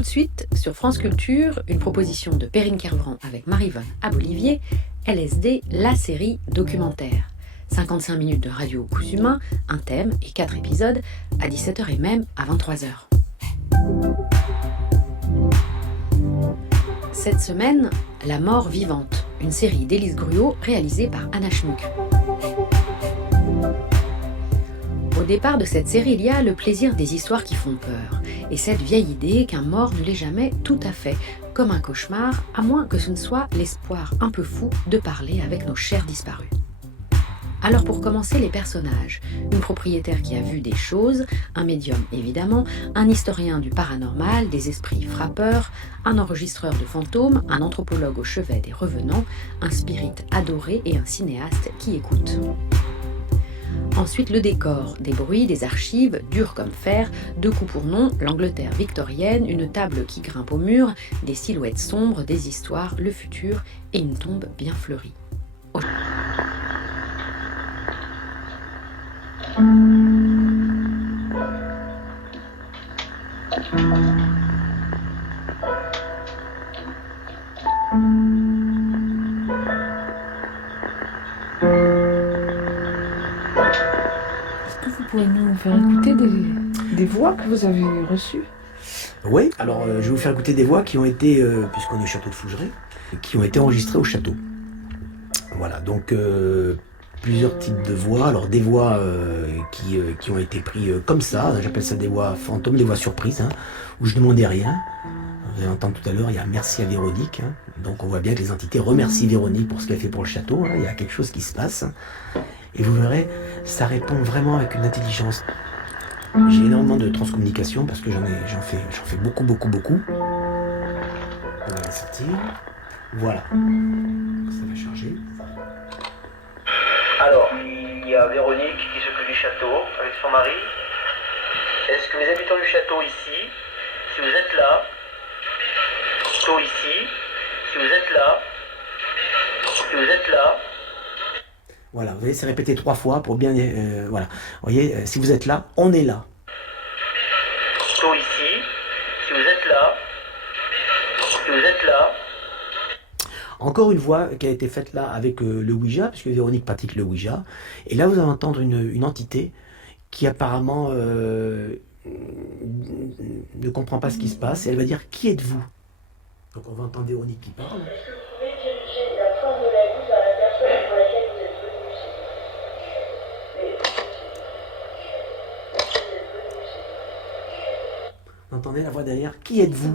Tout de suite, sur France Culture, une proposition de Perrine Kervran avec Marie-Vonne Abolivier, LSD, la série documentaire. 55 minutes de radio aux coups humains, un thème et 4 épisodes, à 17h et même à 23h. Cette semaine, La mort vivante, une série d'Élise Gruau réalisée par Anna Schmuck. Au départ de cette série, il y a le plaisir des histoires qui font peur, et cette vieille idée qu'un mort ne l'est jamais tout à fait, comme un cauchemar, à moins que ce ne soit l'espoir un peu fou de parler avec nos chers disparus. Alors pour commencer, les personnages. Une propriétaire qui a vu des choses, un médium évidemment, un historien du paranormal, des esprits frappeurs, un enregistreur de fantômes, un anthropologue au chevet des revenants, un spirit adoré et un cinéaste qui écoute. Ensuite, le décor, des bruits, des archives, durs comme fer, deux coups pour nom, l'Angleterre victorienne, une table qui grimpe au mur, des silhouettes sombres, des histoires, le futur et une tombe bien fleurie. Vous pouvez nous faire écouter des voix que vous avez reçues? Oui, alors je vais vous faire écouter des voix qui ont été, puisqu'on est au château de Fougeray, qui ont été enregistrées au château. Voilà, donc plusieurs types de voix. Alors des voix qui ont été prises comme ça, j'appelle ça des voix fantômes, des voix surprises, où je ne demandais rien. Vous allez entendre tout à l'heure, il y a merci à Véronique. Donc on voit bien que les entités remercient Véronique pour ce qu'elle fait pour le château. Il y a quelque chose qui se passe. Et vous verrez, ça répond vraiment avec une intelligence. J'ai énormément de transcommunication parce que j'en fais beaucoup. On va la sortir. Voilà. Ça va charger. Alors, il y a Véronique qui s'occupe du château avec son mari. Est-ce que les habitants du château ici, si vous êtes là, château ici, si vous êtes là, si vous êtes là. Voilà, vous voyez, c'est répété 3 fois pour bien... voilà, vous voyez, si vous êtes là, on est là. Château ici, si vous êtes là, si vous êtes là. Encore une voix qui a été faite là avec le Ouija, puisque Véronique pratique le Ouija. Et là, vous allez entendre une entité qui apparemment ne comprend pas ce qui se passe. Et elle va dire « Qui êtes-vous » Donc on va entendre Véronique qui parle. Est-ce que vous pouvez diriger la forme de la vue vers la personne pour laquelle vous êtes venu ici? Vous entendez la voix derrière « Qui êtes-vous »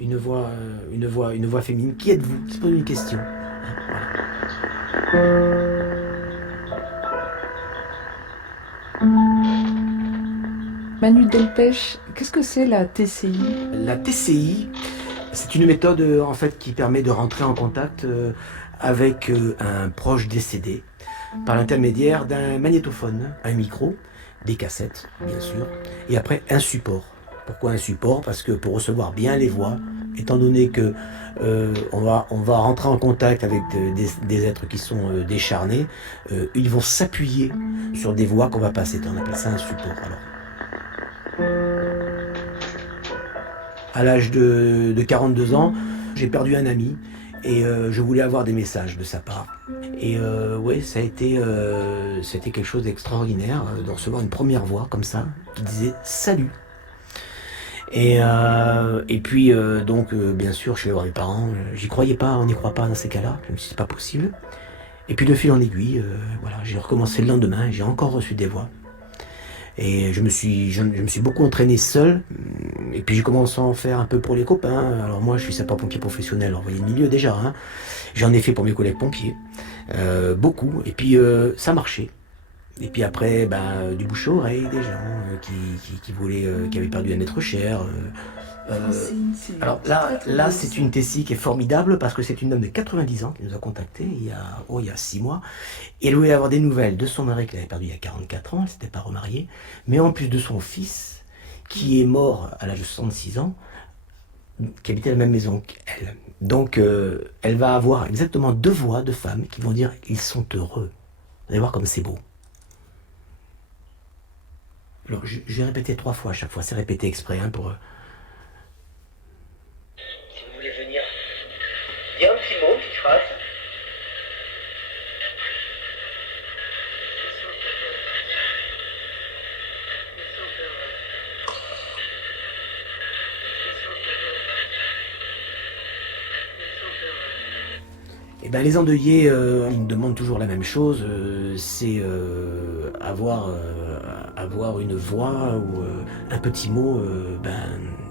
une voix féminine. Qui êtes-vous? Qui se pose une question. Voilà. Manu Delpech, qu'est-ce que c'est la TCI? La TCI, c'est une méthode en fait qui permet de rentrer en contact avec un proche décédé par l'intermédiaire d'un magnétophone, un micro, des cassettes bien sûr, et après un support. Pourquoi un support? Parce que pour recevoir bien les voix, étant donné que on va rentrer en contact avec des êtres qui sont décharnés, ils vont s'appuyer sur des voix qu'on va passer. On appelle ça un support. Alors, à l'âge de 42 ans, j'ai perdu un ami et je voulais avoir des messages de sa part. Et oui, ça a été quelque chose d'extraordinaire de recevoir une première voix comme ça qui disait « Salut ». Et puis donc bien sûr je suis allé voir mes parents, j'y croyais pas, on n'y croit pas dans ces cas-là, je me suis dit c'est pas possible. Et puis de fil en aiguille, voilà, j'ai recommencé le lendemain, j'ai encore reçu des voix. Et je me suis beaucoup entraîné seul, et puis j'ai commencé à en faire un peu pour les copains. Alors moi je suis sapeur-pompier professionnel, alors vous voyez le milieu déjà, J'en ai fait pour mes collègues pompiers, beaucoup, et puis ça marchait. Et puis après, du bouche à oreille, des gens qui voulaient, qui avaient perdu un être cher. Alors là, c'est une Tessie qui est formidable parce que c'est une dame de 90 ans qui nous a contactés il y a 6 mois. Et elle voulait avoir des nouvelles de son mari qu'elle avait perdu il y a 44 ans, elle ne s'était pas remariée, mais en plus de son fils qui est mort à l'âge de 66 ans, qui habitait la même maison qu'elle. Donc elle va avoir exactement 2 voix de femmes qui vont dire « ils sont heureux ». Vous allez voir comme c'est beau. Alors, je vais répéter 3 fois à chaque fois, c'est répété exprès pour... Ben, les endeuillés, ils me demandent toujours la même chose, c'est avoir une voix ou un petit mot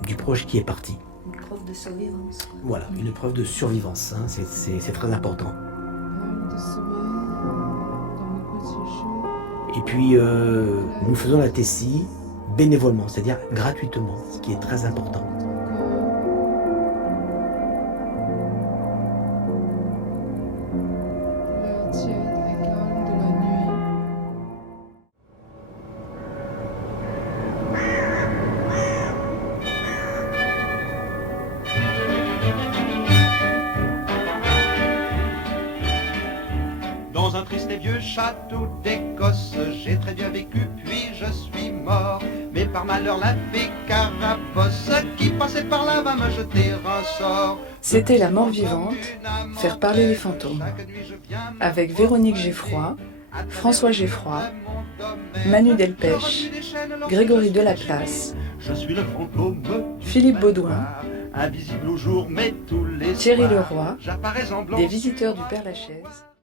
du proche qui est parti. Une preuve de survivance. Voilà, une preuve de survivance, hein, c'est très important. Et puis, nous faisons la Tessie bénévolement, c'est-à-dire gratuitement, ce qui est très important. Dans un triste et vieux château d'Écosse, j'ai très bien vécu, puis je suis mort. Mais par malheur, la fée Carabosse, qui passait par là, va me jeter un sort. C'était La Mort Vivante, faire parler les fantômes. Avec Véronique Geffroy, François Geffroy, Manu Delpech, Grégory Delaplace, Je suis le fantôme Philippe Baudouin, invisible au jour, mais tous les Thierry soirs, Leroy, j'apparais en blanc. des visiteurs du Père Lachaise.